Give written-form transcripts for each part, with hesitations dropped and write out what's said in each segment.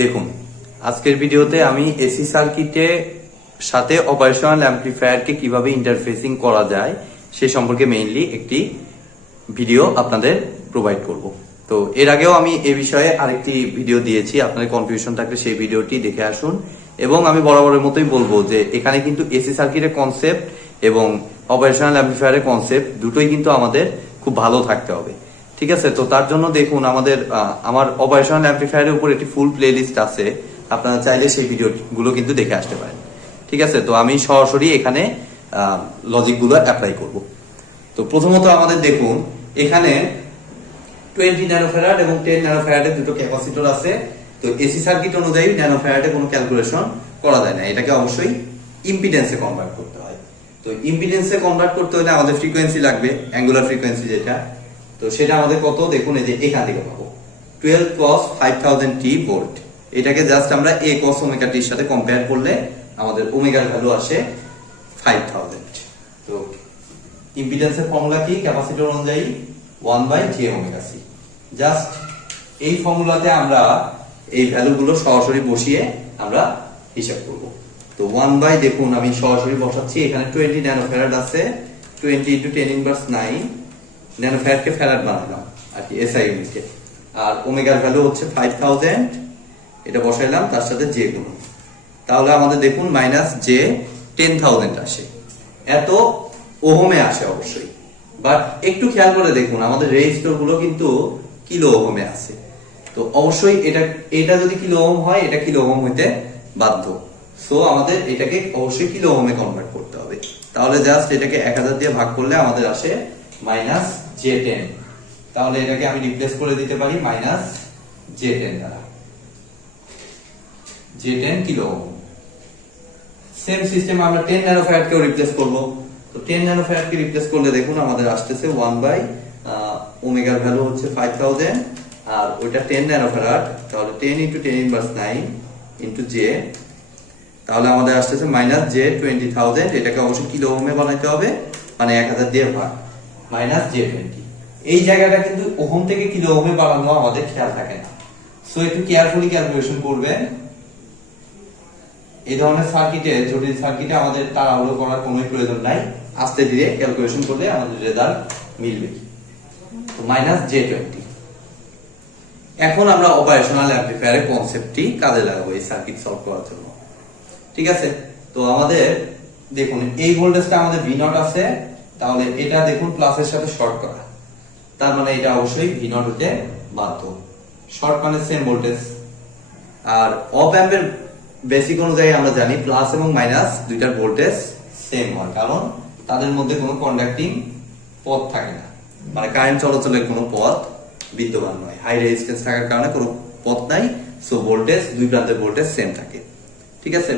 দেখুন, আজকের ভিডিওতে আমি এসি সার্কিটের সাথে অপারেশনাল অ্যাম্পলিফায়ারকে কিভাবে ইন্টারফেসিং করা যায় সে সম্পর্কে মেইনলি একটি ভিডিও আপনাদের প্রোভাইড করব। তো এর আগেও আমি এ বিষয়ে আরেকটি ভিডিও দিয়েছি, আপনাদের কনফিউশন থাকলে সেই ভিডিওটি দেখে আসুন। এবং আমি বরাবরের মতোই বলবো যে এখানে কিন্তু এসি সার্কিটের কনসেপ্ট এবং অপারেশনাল অ্যাম্পলিফায়ারের কনসেপ্ট দুটোই কিন্তু আমাদের খুব ভালো থাকতে হবে, ঠিক আছে? তো তার জন্য দেখুন, আমার অপারেশনাল অ্যাম্পলিফায়ারের উপর একটি ফুল প্লে লিস্ট আছে, আপনারা চাইলে সেই ভিডিওগুলো কিন্তু দেখে আসতে পারেন, ঠিক আছে? তো আমি সরাসরি এখানে লজিকগুলো অ্যাপ্লাই করব। তো প্রথমত আমাদের দেখুন, এখানে 20 ন্যানোফ্যারাড এবং 10 ন্যানোফ্যারাডের দুটো ক্যাপাসিটর আছে। তো এসি সার্কিট অনুযায়ী ন্যানোফ্যারাডে কোনো ক্যালকুলেশন করা যায় না, এটাকে অবশ্যই ইম্পিডেন্সে কনভার্ট করতে হয়। তো ইম্পিডেন্সে কনভার্ট করতে হলে আমাদের ফ্রিকোয়েন্সি লাগবে, অ্যাঙ্গুলার ফ্রিকোয়েন্সি যেটা। তো সেটা আমাদের কত দেখুন, এই যে এখান থেকে পাবো 12 cos 5000 t ভোল্ট। এটাকে জাস্ট আমরা a cos ওমেগা t এর সাথে কম্পেয়ার করলে আমাদের ওমেগার ভ্যালু আসে 5000। তো ইম্পিডেন্সের ফর্মুলা কি? ক্যাপাসিটর অনুযায়ী 1/j⍵c। জাস্ট এই ফর্মুলাতে আমরা এই ভ্যালুগুলো সরাসরি বসিয়ে আমরা হিসাব করব। তো 1 দেখুন আমি সরাসরি বসাচ্ছি, এখানে 20 ন্যানোফ্যারাড আছে, 20 × 10⁻৯ ন্যানোফ্যারাডকে ফ্যারাড বানালাম আর কি এসআই ইউনিটে। আর ওমেগার ভ্যালু হচ্ছে 5000, এটা বসাইলাম, তার সাথে জে গুণ, তাহলে আমাদের দেখুন -j10,000 আসে। এত ওহমে আসে অবশ্যই, বাট একটু খেয়াল করে দেখুন আমাদের রেজিস্টর গুলো কিন্তু কিলো ওহমে আছে। তো অবশ্যই এটা যদি কিলো ওহম হয়, এটা কিলো ওহম হইতে বাধ্য। সো আমাদের এটাকে অবশ্যই কিলো ওহমে কনভার্ট করতে হবে। তাহলে জাস্ট এটাকে 1000 দিয়ে ভাগ করলে আমাদের আসে -j10। তাহলে এটাকে আমি রিপ্লেস করে দিতে পারি -j10 দ্বারা, j10 kilo ohm. Same system আমরা 10 ন্যানোফ্যারাড কেও রিপ্লেস করব। তো 10 ন্যানোফ্যারাড কে রিপ্লেস করলে দেখুন আমাদের আসতেছে 1 ওমেগার ভ্যালু হচ্ছে 5000 আর ওইটা 10 ন্যানোফ্যারাড, তাহলে 10 × 10⁻৯ × j, তাহলে আমাদের আসতেছে -j20,000। এটাকে অবশ্যই কিলো ওহমে বানাইতে হবে, মানে 1000 দিয়ে ভাগ -j20। এই জায়গাটা কিন্তু ওহম থেকে কিলো ওহমে বানানো আমাদের খেয়াল থাকে না, সো একটু কেয়ারফুলি ক্যালকুলেশন করবেন। এই ধরনের সার্কিটে, জটিল সার্কিটে আমাদের তাড়াহুড়ো করার কোনো প্রয়োজন নাই, আস্তে ধীরে ক্যালকুলেশন করলে আমাদের রেজাল্ট মিলবে। তো -j20। এখন আমরা অপারেশনাল অ্যাম্পলিফায়ারের কনসেপ্টটি কাজে লাগাবো এই সার্কিট সলভ করার জন্য, ঠিক আছে? তো আমাদের দেখুন এই ভোল্টেজটা আমাদের V0 আছে, তাহলে এটা দেখুন প্লাসের সাথে শর্ট করা, তার মানে এটা অবশ্যই V0 হতে বাধ্য। শর্ট মানে সেম ভোল্টেজ। আর অপ অ্যাম্পের বেসিক অনুযায়ী আমরা জানি প্লাস এবং মাইনাস দুইটার ভোল্টেজ সেম হয়, কারণ তাদের মধ্যে কোনো কন্ডাক্টিং পথ থাকে না, মানে কারেন্ট চলাচলের কোনো পথ বিদ্যমান নয়। হাই রেজিস্ট্যান্স থাকার কারণে কোনো পথ নাই, সো ভোল্টেজ দুই প্রান্তের ভোল্টেজ সেম থাকে, ঠিক আছে?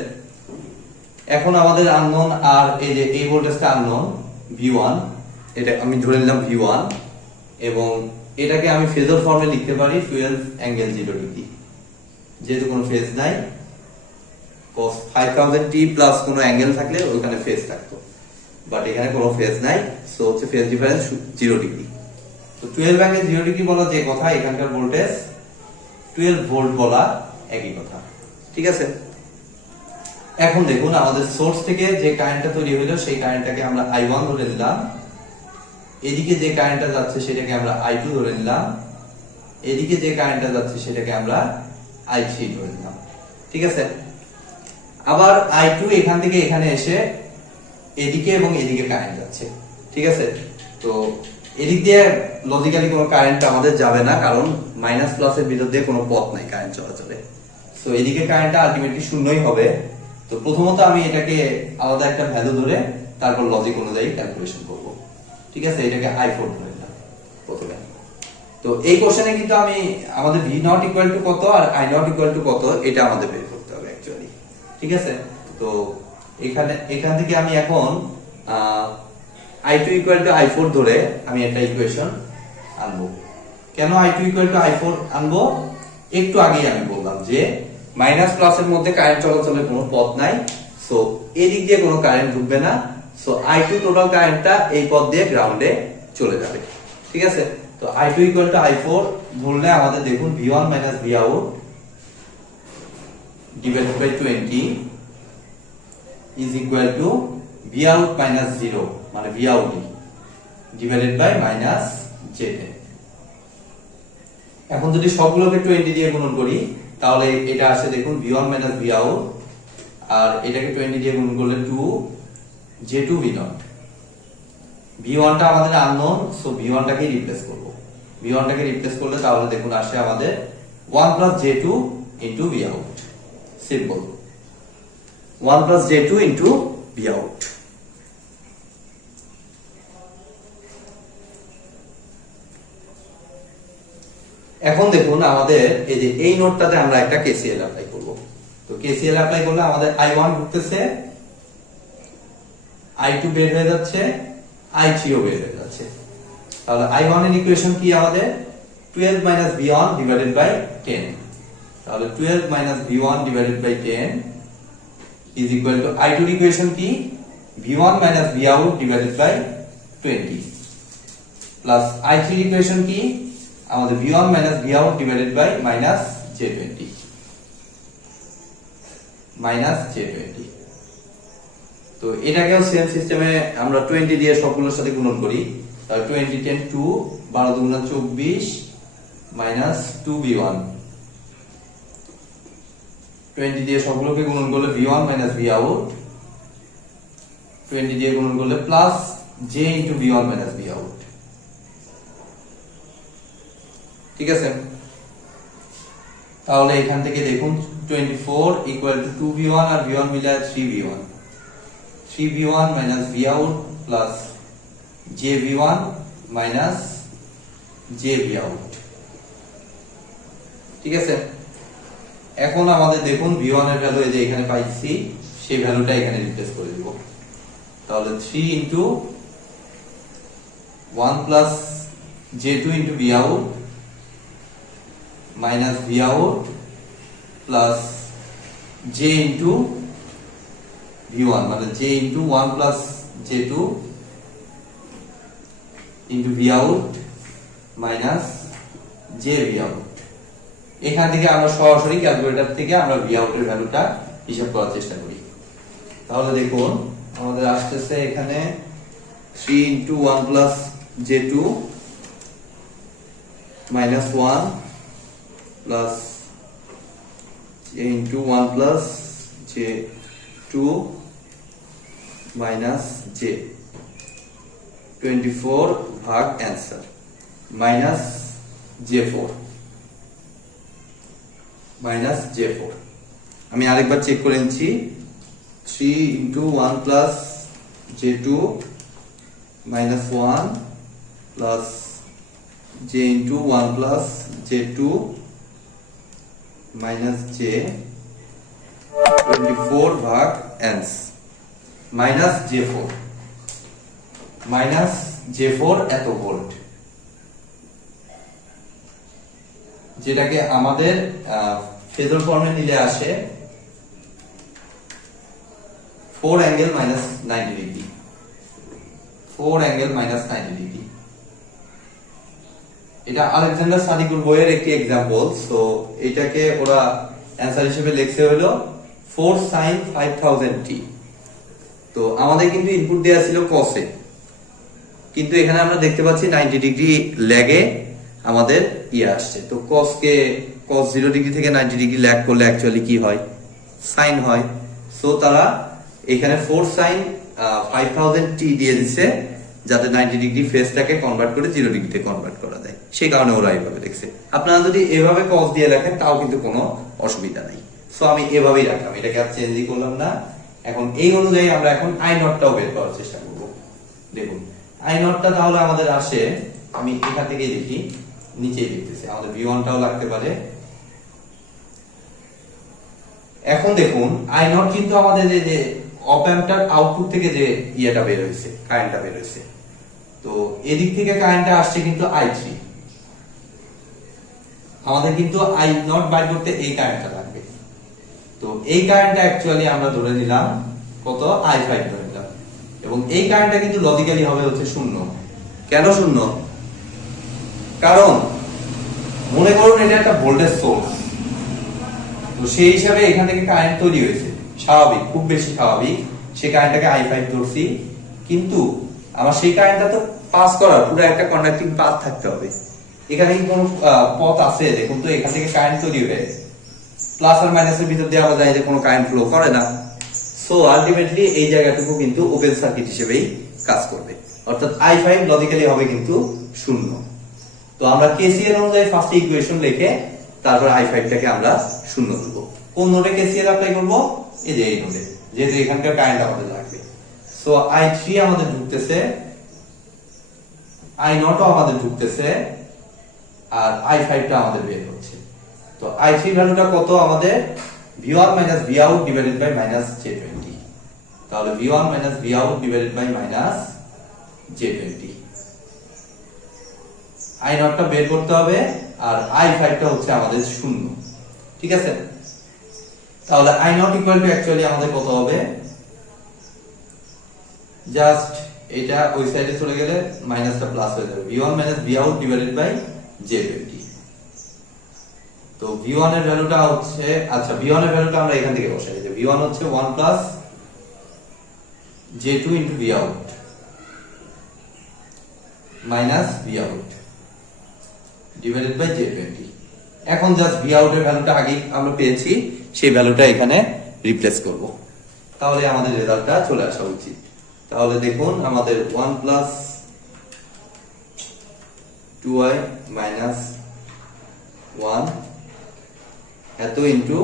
এখন আমাদের আননোন, আর এই যে এই ভোল্টেজটা আননোন V1, এটা আমি ধরে নিলাম V1, এবং এটাকে আমি ফেজর ফর্মে লিখতে পারি 12∠0°, যেহেতু কোনো ফেজ নাই। cos 5000 t প্লাস কোনো অ্যাঙ্গেল থাকলে ওখানে ফেজ থাকতো, বাট এখানে কোনো ফেজ নাই, সো হচ্ছে ফেজ ডিফারেন্স 0°। তো 12∠0° বলা যে কথা, এখানকার ভোল্টেজ 12 ভোল্ট বলা একই কথা, ঠিক আছে? এখন দেখুন আমাদের সোর্স থেকে যে কারেন্টটা তৈরি হলো সেই কারেন্টটাকে আমরা I1 ধরে নিলাম, এদিকে যে কারেন্টটা যাচ্ছে সেটাকে আমরা I2 ধরে নিলাম, এদিকে যে কারেন্টটা যাচ্ছে সেটাকে আমরা I3 ধরে নিলাম, ঠিক আছে? আবার I2 এখান থেকে এখানে এসে এদিকে এবং এদিকে কারেন্ট যাচ্ছে, ঠিক আছে? তো এদিক দিয়ে লজিক্যালি কোনো কারেন্ট আমাদের যাবে না, কারণ মাইনাস প্লাসের ভিতর দিয়ে কোনো পথ নাই কারেন্ট চলাচলে, সো এদিকে কারেন্টটা আলটিমেটলি শূন্যই হবে। তো প্রথমত আমি এটাকে আলাদা একটা ভ্যালু ধরে তারপর লজিক অনুযায়ী ক্যালকুলেশন করব, ঠিক আছে? এটাকে I4 ধরে নিলাম প্রথমে। তো এই কোশ্চেনে কিন্তু আমি আমাদের V0 কত আর I0 কত এটা আমাদের বের করতে হবে অ্যাকচুয়ালি, ঠিক আছে? তো এখান থেকে আমি এখন I2 I4 ধরে আমি একটা ইকুয়েশন আনবো। কেন I2 I4 আনবো? একটু আগেই আমি বললাম যে মাইনাস প্লাসের মধ্যে কারেন্ট চলাচলের কোনো পথ নাই, সো এদিক দিয়ে কোনো কারেন্ট ঢুকবে না, সো I2 টোটাল কারেন্টটা এই পথ দিয়ে গ্রাউন্ডে চলে যাবে। ঠিক আছে, তো I2 ইকুয়াল টু I4 ধরলে আমাদের দেখুন V1 minus V out divided by 20 is equal to V out minus 0 মানে V out divided by minus J10। এখন যদি সবগুলোকে 20 দিয়ে গুণন করি তাহলে এটা আসে দেখুন V1 মাইনাস V out, আর এটাকে 20 দিয়ে গুণ করলে 2 J2 V0। V1 টা আমাদের আননোন, সো V1 টাকে রিপ্লেস করব। V1 টাকে রিপ্লেস করলে তাহলে দেখুন আসে আমাদের 1 plus J2 into V out। Simple, 1 plus J2 into V out। এখন দেখুন আমাদের এই যে এই নোটটাতে আমরা একটা KCL অ্যাপ্লাই করব। তো KCL অ্যাপ্লাই করলে আমাদের I1 ঢুকতেছে, I2 বের হয়ে যাচ্ছে, I3 ও বের হয়ে যাচ্ছে। তাহলে I1 এর ইকুয়েশন কি আমাদের 12 মাইনাস V1 ডিভাইডেড বাই 10। তাহলে 12 minus V1 divided by 10 is equal to I2 এর ইকুয়েশন কি V1 minus V out divided by 20 plus I3 এর ইকুয়েশন কি আমাদের V1 minus V out divided by minus J20 minus J20। তো এটাকেও same সিস্টেমে আমরা 20 দিয়ে সবগুলোর সাথে গুণন করি। তাহলে 20 10 2 12 দুগুণা 24 মাইনাস 2V1। 20 দিয়ে সবগুলোকে গুণন করলে V1 মাইনাস V out, 20 দিয়ে গুণন করলে plus J into V1 minus V out। ঠিক আছে, তাহলে এখান থেকে দেখুন 24 equal to 2V1 R V1 মিলে 3V1, 3V1 minus V out plus JV1 minus JV out। ঠিক আছে, এখন আমাদের দেখুন V1 এর ভ্যালু এই যে এখানে পাইছি, সেই ভ্যালুটা এখানে রিপ্লেস করে দিব। তাহলে 3 into 1 plus J2 into V out minus V out plus J into V1 মানে J into 1 plus J2 into V out minus J V out। এখান থেকে আমরা সরাসরি ক্যালকুলেটর থেকে আমরা V out এর ভ্যালুটা হিসাব করার চেষ্টা করি। তাহলে দেখুন আমাদের আসতেছে এখানে 3 into 1 plus J2 minus 1 plus J into 1 plus J2 minus J 24 ভাগ answer minus J4 minus J4। আমি আরেকবার চেক করে নিচ্ছি, 3 into 1 plus J2 minus 1 plus J into 1 plus J2 minus J 24 ভাগ অ্যান্স মাইনাস J4 মাইনাস J4 এত volt, যেটাকে আমাদের phasor ফর্মে নিলে আসে 4 angle minus 90 degree, 4 angle minus 90 degree. এটা আলেকজান্ডার সাদিকুর বইয়ের একটি एग्जांपल। সো এটাকে ওরা অ্যানসার হিসেবে লিখছে হলো 4 sin 5000t। তো আমাদের কিন্তু ইনপুট দেয়া ছিল cos এ, কিন্তু এখানে আমরা দেখতে পাচ্ছি 90 ডিগ্রি ল্যাগে আমাদের আসছে। তো cos 0 ডিগ্রি থেকে 90 ডিগ্রি ল্যাগ করলে অ্যাকচুয়ালি কি হয়, sin হয়। সো তারা এখানে 4 sin 5000t দিয়ে দিচ্ছে যাতে 90 ডিগ্রি ফেজটাকে কনভার্ট করে 0 ডিগ্রিতে কনভার্ট করা যায়, সেই কারণে ওরা এইভাবে লিখছে। আপনারা যদি এভাবে cos দিয়ে লেখেন তাও কিন্তু কোনো অসুবিধা নাই। সো আমি এভাবেই রাখলাম, এটাকে আর চেঞ্জই করলাম না। এখন এই অনুযায়ী আমরা এখন I নটটাও বের করার চেষ্টা করব। দেখুন I নটটা তাহলে আমাদের আসে, আমি এখান থেকেই দেখি, নিচেই লিখতেছি, আমাদের V1 টাও লাগতে পারে। এখন দেখুন I নট কিন্তু আমাদের যে অপ অ্যাম্পটার আউটপুট থেকে যে ইয়েটা বের হয়েছে, কারেন্টটা বের হয়েছে, তো এদিক থেকে কারেন্টটা আসছে কিন্তু I3। আমাদের কিন্তু I নট বাই করতে এই কারেন্টটা লাগবে। তো এই কারেন্টটা অ্যাকচুয়ালি আমরা ধরে নিলাম কত, I5 ধরে নিলাম, এবং এই কারেন্টটা কিন্তু লজিক্যালি হবে হচ্ছে 0। কেন শূন্য? কারণ মনে করুন এটা একটা ভোল্টেজ সোর্স, তো সেই হিসাবে এখান থেকে কারেন্ট তৈরি হয়েছে, স্বাভাবিক, খুব বেশি স্বাভাবিক। সেই কারেন্টটাকে I5 ধরছি, কিন্তু আমার সেই কারেন্টটা তো পাস করার পুরো একটা কন্ডাক্টিং পাথ থাকতে হবে। এখানে কি কোনো পথ আছে? দেখুন তো, এখান থেকে কারেন্ট তৈরি হয়ে প্লাস আর মাইনাসের ভিতর দিয়ে আবার যায় যে কোনো কারেন্ট ফ্লো করে না। সো আলটিমেটলি এই জায়গাটুকু কিন্তু ওপেন সার্কিট হিসেবেই কাজ করবে, অর্থাৎ I5 লজিক্যালি হবে কিন্তু শূন্য। তো আমরা KCL অনুযায়ী ফার্স্ট ইকুয়েশন লিখে তারপর I5টাকে আমরা শূন্য ধরবো। কোন নোডে KCL অ্যাপ্লাই করব? এই যে এই নোডে, যেহেতু এখানকার কারেন্ট আমাদের লাগবে। সো I3 আমাদের ঢুকতেছে, I0 ও আমাদের ঢুকতেছে, আর I5টা আমাদের বের হচ্ছে। তো I3 ভ্যালুটা কত আমাদের? V1 Vout divided by -J20। তাহলে V1 Vout divided by -J20। I0 টা বের করতে হবে, আর I5টা হচ্ছে আমাদের শূন্য। ঠিক আছে, তাহলে I0 ইকুয়াল টু অ্যাকচুয়ালি আমাদের কত হবে? জাস্ট এটা ওই সাইডে চলে গেলে মাইনাসটা প্লাস হয়ে যাবে, V1 Vout divided by J20। তো V1 এর ভ্যালুটা হচ্ছে, আচ্ছা V1 এর ভ্যালুটা আমরা এখান থেকে বসাই, যে V1 হচ্ছে 1 plus J2 into Vout minus Vout divided by J20। এখন জাস্ট Vout এর ভ্যালুটা আগে আমরা পেয়েছি, সেই ভ্যালুটা এখানে রিপ্লেস করব, তাহলে আমাদের রেজাল্টটা চলে আসা উচিত। তাহলে দেখুন আমাদের 1 প্লাস 2y মাইনাস 1 এত into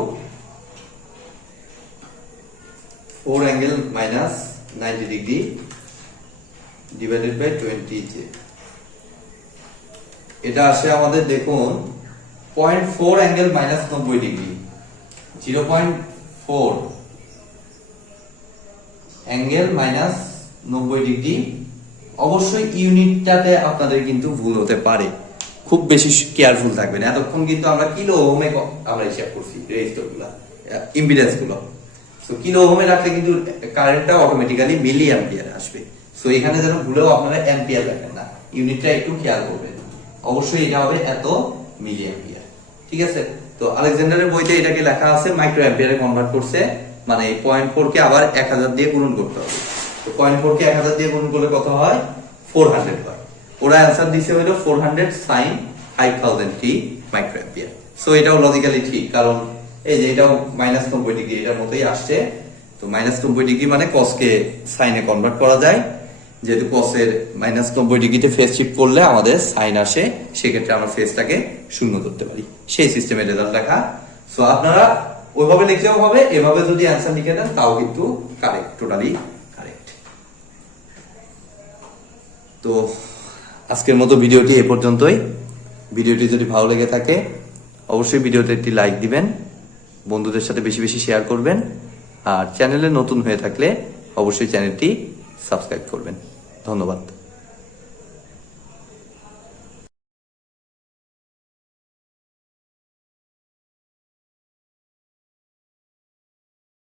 4 angle minus 90 degree divided by 20j, এটা আসে আমাদের দেখুন 0.4 angle minus 90 degree, 0.4 angle minus 90 degree. অবশ্যই ইউনিটটাতে আপনাদের কিন্তু ভুল হতে পারে, খুব বেশি কেয়ারফুল থাকবেন। এতক্ষণ কিন্তু আমরা কিলো ওহমে আমরা হিসাব করছি রেজিস্টারগুলো, ইম্পিডেন্সগুলো। সো কিলো ওহমে রাখলে কিন্তু কারেন্টটা অটোমেটিক্যালি মিলি অ্যাম্পিয়ারে আসবে। সো এখানে যেন ভুলেও আপনারা অ্যাম্পিয়ার রাখেন না, ইউনিটটা একটু খেয়াল করবেন। অবশ্যই এটা হবে এত মিলি অ্যাম্পিয়ার। ঠিক আছে, তো আলেকজান্ডারের বইতে এটাকে লেখা আছে মাইক্রো অ্যাম্পিয়ারে কনভার্ট করছে, মানে 0.4 কে আবার 1000 দিয়ে গুণন করতে হবে। তো 0.4 কে 1000 দিয়ে গুণন করলে কত হয়? 400 হয়। ওরা অ্যানসার দিছে হলো 400 sin 5000 t micro ampere. So এটাও লজিক্যালি ঠিক, কারণ এই যে এটাও -90 ডিগ্রি এটার মতোই আসছে। তো -90 ডিগ্রি মানে cos কে sin এ কনভার্ট করা যায়, যেহেতু cos এর -90 ডিগ্রিতে ফেজ শিফট করলে আমাদের sin আসে, সেক্ষেত্রে আমরা ফেজটাকে শূন্য ধরতে পারি, সেই সিস্টেমের রেজাল্ট লেখা। সো আপনারা ওইভাবে লিখলেও হবে, এভাবে যদি অ্যানসার লিখে দেন তাও কিন্তু কারেক্ট, টোটালি কারেক্ট। তো আজকের মতো ভিডিওটি এ পর্যন্তই। ভিডিওটি যদি ভালো লেগে থাকে অবশ্যই ভিডিওতে একটি লাইক দিবেন, বন্ধুদের সাথে বেশি বেশি শেয়ার করবেন, আর চ্যানেলে নতুন হয়ে থাকলে অবশ্যই চ্যানেলটি সাবস্ক্রাইব করবেন। ধন্যবাদ।